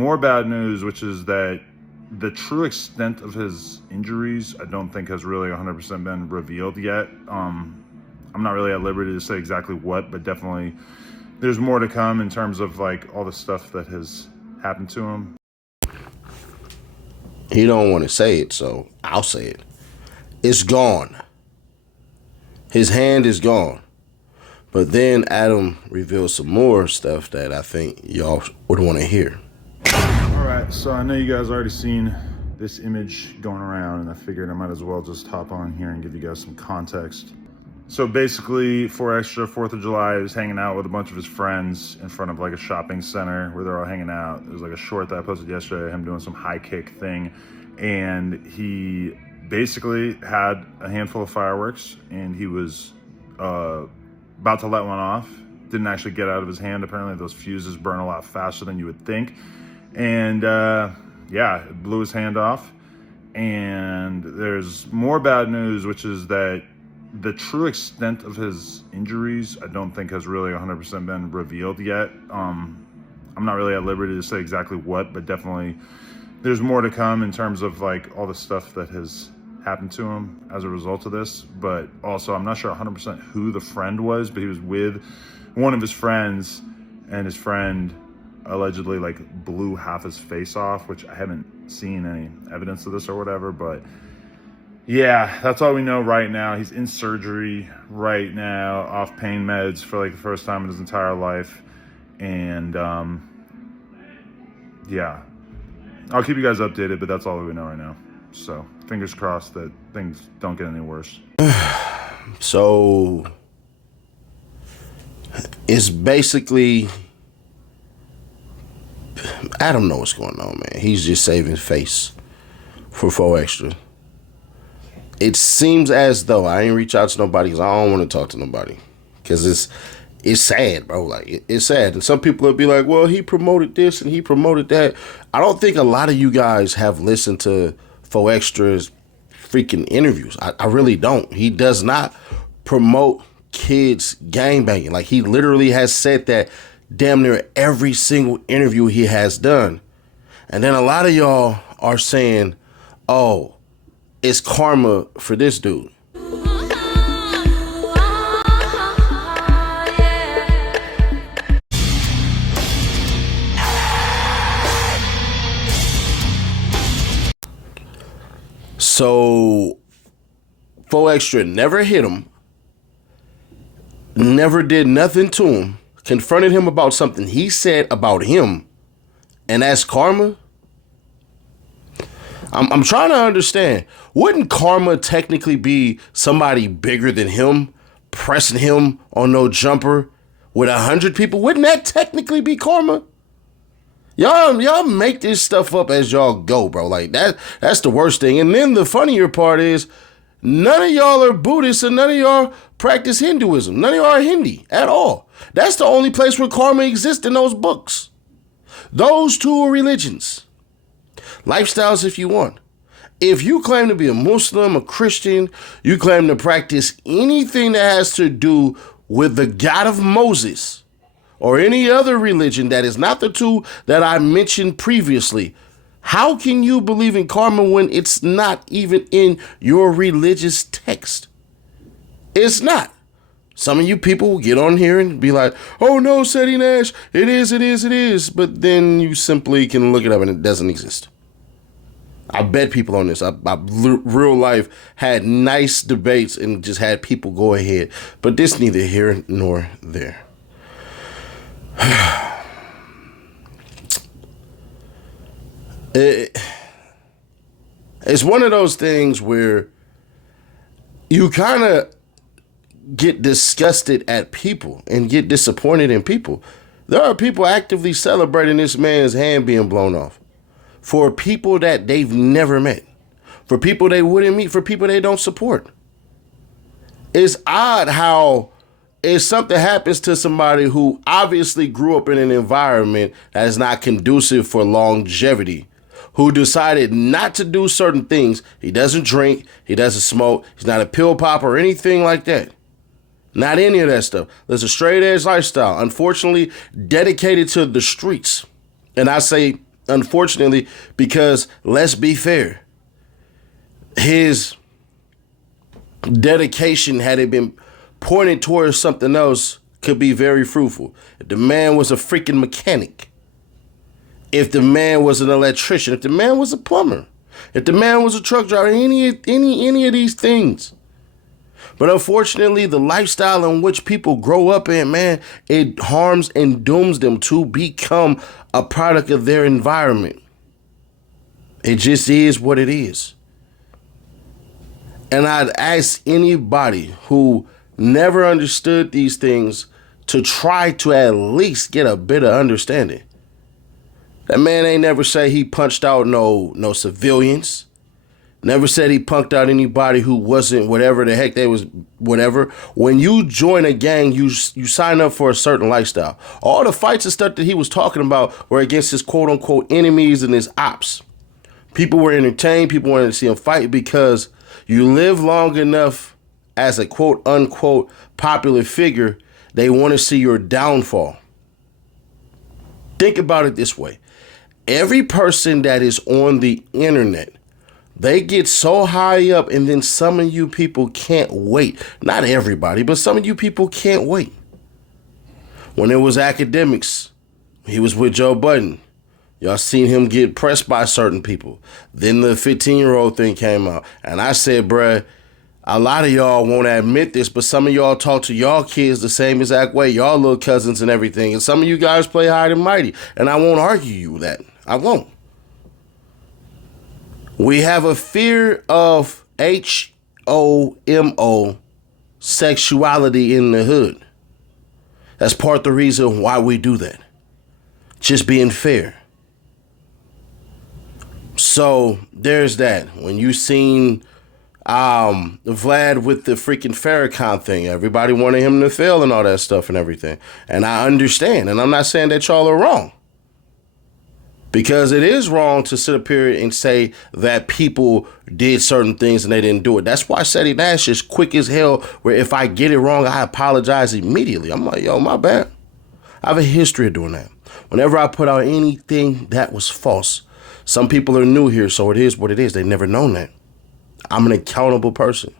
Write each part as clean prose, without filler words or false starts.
more bad news, which is that the true extent of his injuries, I don't think has really 100% been revealed yet. I'm not really at liberty to say exactly what, but definitely there's more to come in terms of like all the stuff that has happened to him. He don't want to say it, so I'll say it. It's gone. His hand is gone. But then Adam revealed some more stuff that I think y'all would want to hear. All right, so I know you guys already seen this image going around, and I figured I might as well just hop on here and give you guys some context. So basically, 4EXTRA, 4th of July, he was hanging out with a bunch of his friends in front of like a shopping center where they're all hanging out. There was like a short that I posted yesterday, him doing some high kick thing. And he basically had a handful of fireworks, and he was about to let one off. Didn't actually get out of his hand. Apparently those fuses burn a lot faster than you would think. And yeah, it blew his hand off. And there's more bad news, which is that the true extent of his injuries, I don't think has really 100% been revealed yet. I'm not really at liberty to say exactly what, but definitely there's more to come in terms of like all the stuff that has happened to him as a result of this. But also, I'm not sure 100% who the friend was, but he was with one of his friends, and his friend allegedly like blew half his face off, which I haven't seen any evidence of this or whatever, but yeah, that's all we know right now. He's in surgery right now, off pain meds for like the first time in his entire life. And yeah, I'll keep you guys updated, but that's all we know right now. So fingers crossed that things don't get any worse. So it's basically, I don't know what's going on, man. He's just saving face for 4EXTRA. It seems as though I ain't reach out to nobody because I don't want to talk to nobody. Because it's sad, bro. Like, it's sad. And some people will be like, well, he promoted this and he promoted that. I don't think a lot of you guys have listened to 4EXTRA's freaking interviews. I really don't. He does not promote kids gangbanging. Like, he literally has said that damn near every single interview he has done. And then a lot of y'all are saying, oh, it's karma for this dude. So 4EXTRA never hit him, never did nothing to him, confronted him about something he said about him, and that's karma? I'm trying to understand. Wouldn't karma technically be somebody bigger than him pressing him on no jumper with 100 people? Wouldn't that technically be karma? Y'all make this stuff up as y'all go, bro. Like, that's the worst thing. And then the funnier part is none of y'all are Buddhists and none of y'all practice Hinduism. None of y'all are Hindi at all. That's the only place where karma exists in those books. Those two are religions. Lifestyles if you want. If you claim to be a Muslim, a Christian, you claim to practice anything that has to do with the God of Moses or any other religion that is not the two that I mentioned previously, how can you believe in karma when it's not even in your religious text? It's not. Some of you people will get on here and be like, oh no, Seti Nash, it is. But then you simply can look it up and it doesn't exist. I bet people on this. I real life had nice debates and just had people go ahead. But this neither here nor there. It's one of those things where you kind of get disgusted at people and get disappointed in people. There are people actively celebrating this man's hand being blown off for people that they've never met, for people they wouldn't meet, for people they don't support. It's odd how if something happens to somebody who obviously grew up in an environment that is not conducive for longevity, who decided not to do certain things. He doesn't drink, he doesn't smoke, he's not a pill popper or anything like that. Not any of that stuff. There's a straight edge lifestyle, unfortunately dedicated to the streets. And I say unfortunately, because let's be fair, his dedication, had it been pointed towards something else, could be very fruitful. If the man was a freaking mechanic, if the man was an electrician, if the man was a plumber, if the man was a truck driver, any of these things. But unfortunately, the lifestyle in which people grow up in, man, it harms and dooms them to become a product of their environment. It just is what it is. And I'd ask anybody who never understood these things to try to at least get a bit of understanding. That man ain't never say he punched out no civilians. Never said he punked out anybody who wasn't whatever the heck they was, whatever. When you join a gang, you sign up for a certain lifestyle. All the fights and stuff that he was talking about were against his quote unquote enemies and his ops. People were entertained. People wanted to see him fight because you live long enough as a quote unquote popular figure. They want to see your downfall. Think about it this way. Every person that is on the internet, they get so high up, and then some of you people can't wait. Not everybody, but some of you people can't wait. When it was academics, he was with Joe Budden. Y'all seen him get pressed by certain people. Then the 15-year-old thing came out. And I said, bruh, a lot of y'all won't admit this, but some of y'all talk to y'all kids the same exact way. Y'all little cousins and everything. And some of you guys play hide and mighty. And I won't argue you with that. I won't. We have a fear of HOMO sexuality in the hood. That's part of the reason why we do that. Just being fair. So there's that. When you seen Vlad with the freaking Farrakhan thing, everybody wanted him to fail and all that stuff and everything. And I understand. And I'm not saying that y'all are wrong. Because it is wrong to sit up here and say that people did certain things and they didn't do it. That's why Seti Nash is quick as hell, where if I get it wrong, I apologize immediately. I'm like, yo, my bad. I have a history of doing that. Whenever I put out anything that was false, some people are new here, so it is what it is. They've never known that. I'm an accountable person.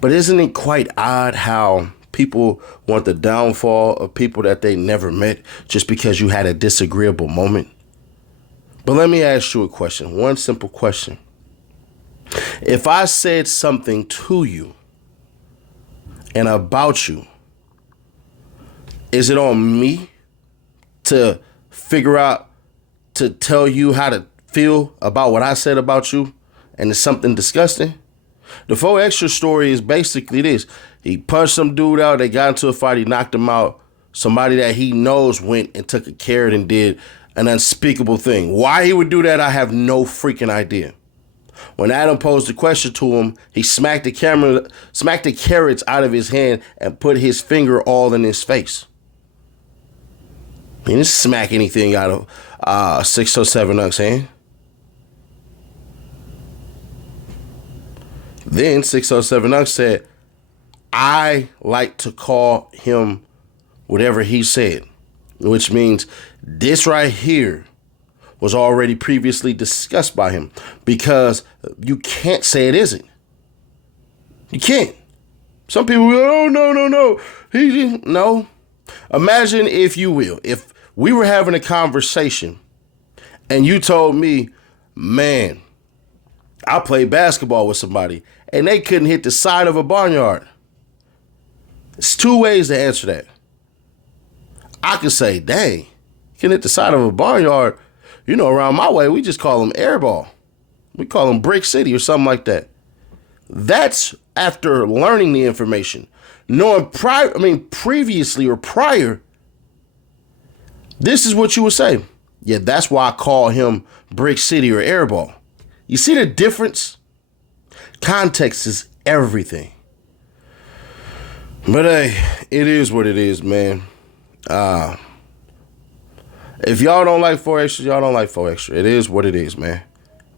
But isn't it quite odd how people want the downfall of people that they never met just because you had a disagreeable moment? But let me ask you a question, one simple question. If I said something to you and about you, is it on me to figure out, to tell you how to feel about what I said about you, and it's something disgusting? The 4EXTRA story is basically this. He punched some dude out. They got into a fight. He knocked him out. Somebody that he knows went and took a carrot and did an unspeakable thing. Why he would do that, I have no freaking idea. When Adam posed the question to him, he smacked the carrots out of his hand and put his finger all in his face. He didn't smack anything out of 607 Unk's hand. Then 607 Unk said, I like to call him whatever he said, which means this right here was already previously discussed by him, because you can't say it isn't. You can't. Some people go, oh, no. No. Imagine, if you will, if we were having a conversation and you told me, man, I played basketball with somebody and they couldn't hit the side of a barnyard. It's two ways to answer that. I could say, dang, you can hit the side of a barnyard. You know, around my way, we just call them airball. We call them Brick City or something like that. That's after learning the information. Knowing previously or prior, this is what you would say. Yeah, that's why I call him Brick City or airball. You see the difference? Context is everything. But hey, it is what it is, man. If y'all don't like 4EXTRA, y'all don't like 4EXTRA. It is what it is, man.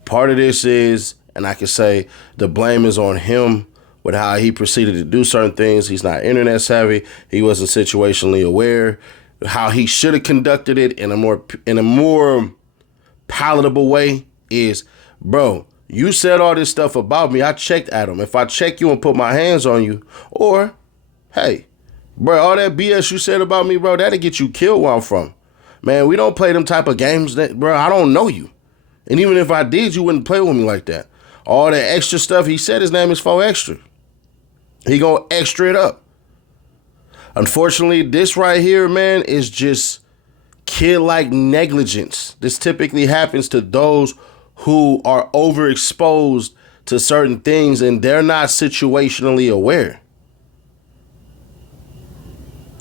Part of this is, and I can say the blame is on him with how he proceeded to do certain things. He's not internet savvy. He wasn't situationally aware. How he should have conducted it in a more palatable way is, bro, you said all this stuff about me. I checked at him. If I check you and put my hands on you, or, hey, bro, all that BS you said about me, bro, that'll get you killed where I'm from. Man, we don't play them type of games, bro. I don't know you. And even if I did, you wouldn't play with me like that. All that extra stuff he said, his name is 4EXTRA. He gonna extra it up. Unfortunately, this right here, man, is just kid-like negligence. This typically happens to those who are overexposed to certain things and they're not situationally aware.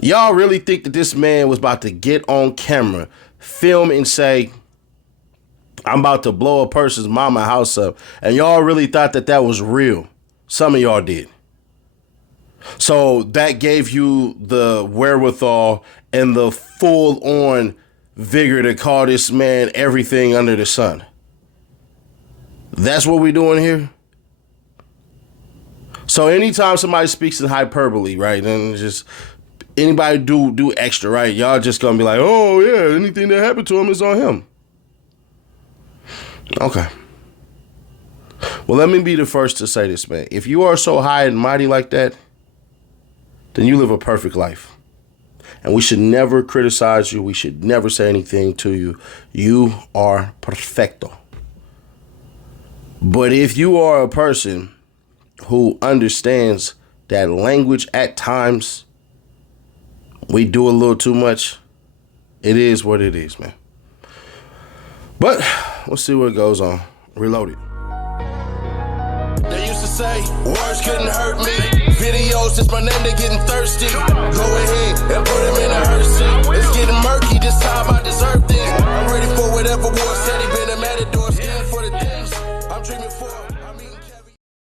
Y'all really think that this man was about to get on camera, film and say, I'm about to blow a person's mama house up, and y'all really thought that that was real? Some of y'all did. So that gave you the wherewithal and the full-on vigor to call this man everything under the sun. That's what we're doing here. So anytime somebody speaks in hyperbole, right, and just anybody do extra, right, y'all just gonna be like, oh yeah, anything that happened to him is on him. Okay. Well, let me be the first to say this, man. If you are so high and mighty like that, then you live a perfect life. And we should never criticize you. We should never say anything to you. You are perfecto. But if you are a person who understands that language at times, we do a little too much, it is what it is, man. But we'll see what goes on. Reloaded. They used to say words couldn't hurt me. Videos, just my name, they getting thirsty. Go ahead and put him in a hearse. It's getting murky, this time I deserve this. I'm ready for whatever war said. He been a matador, scared for the things I'm dreaming for.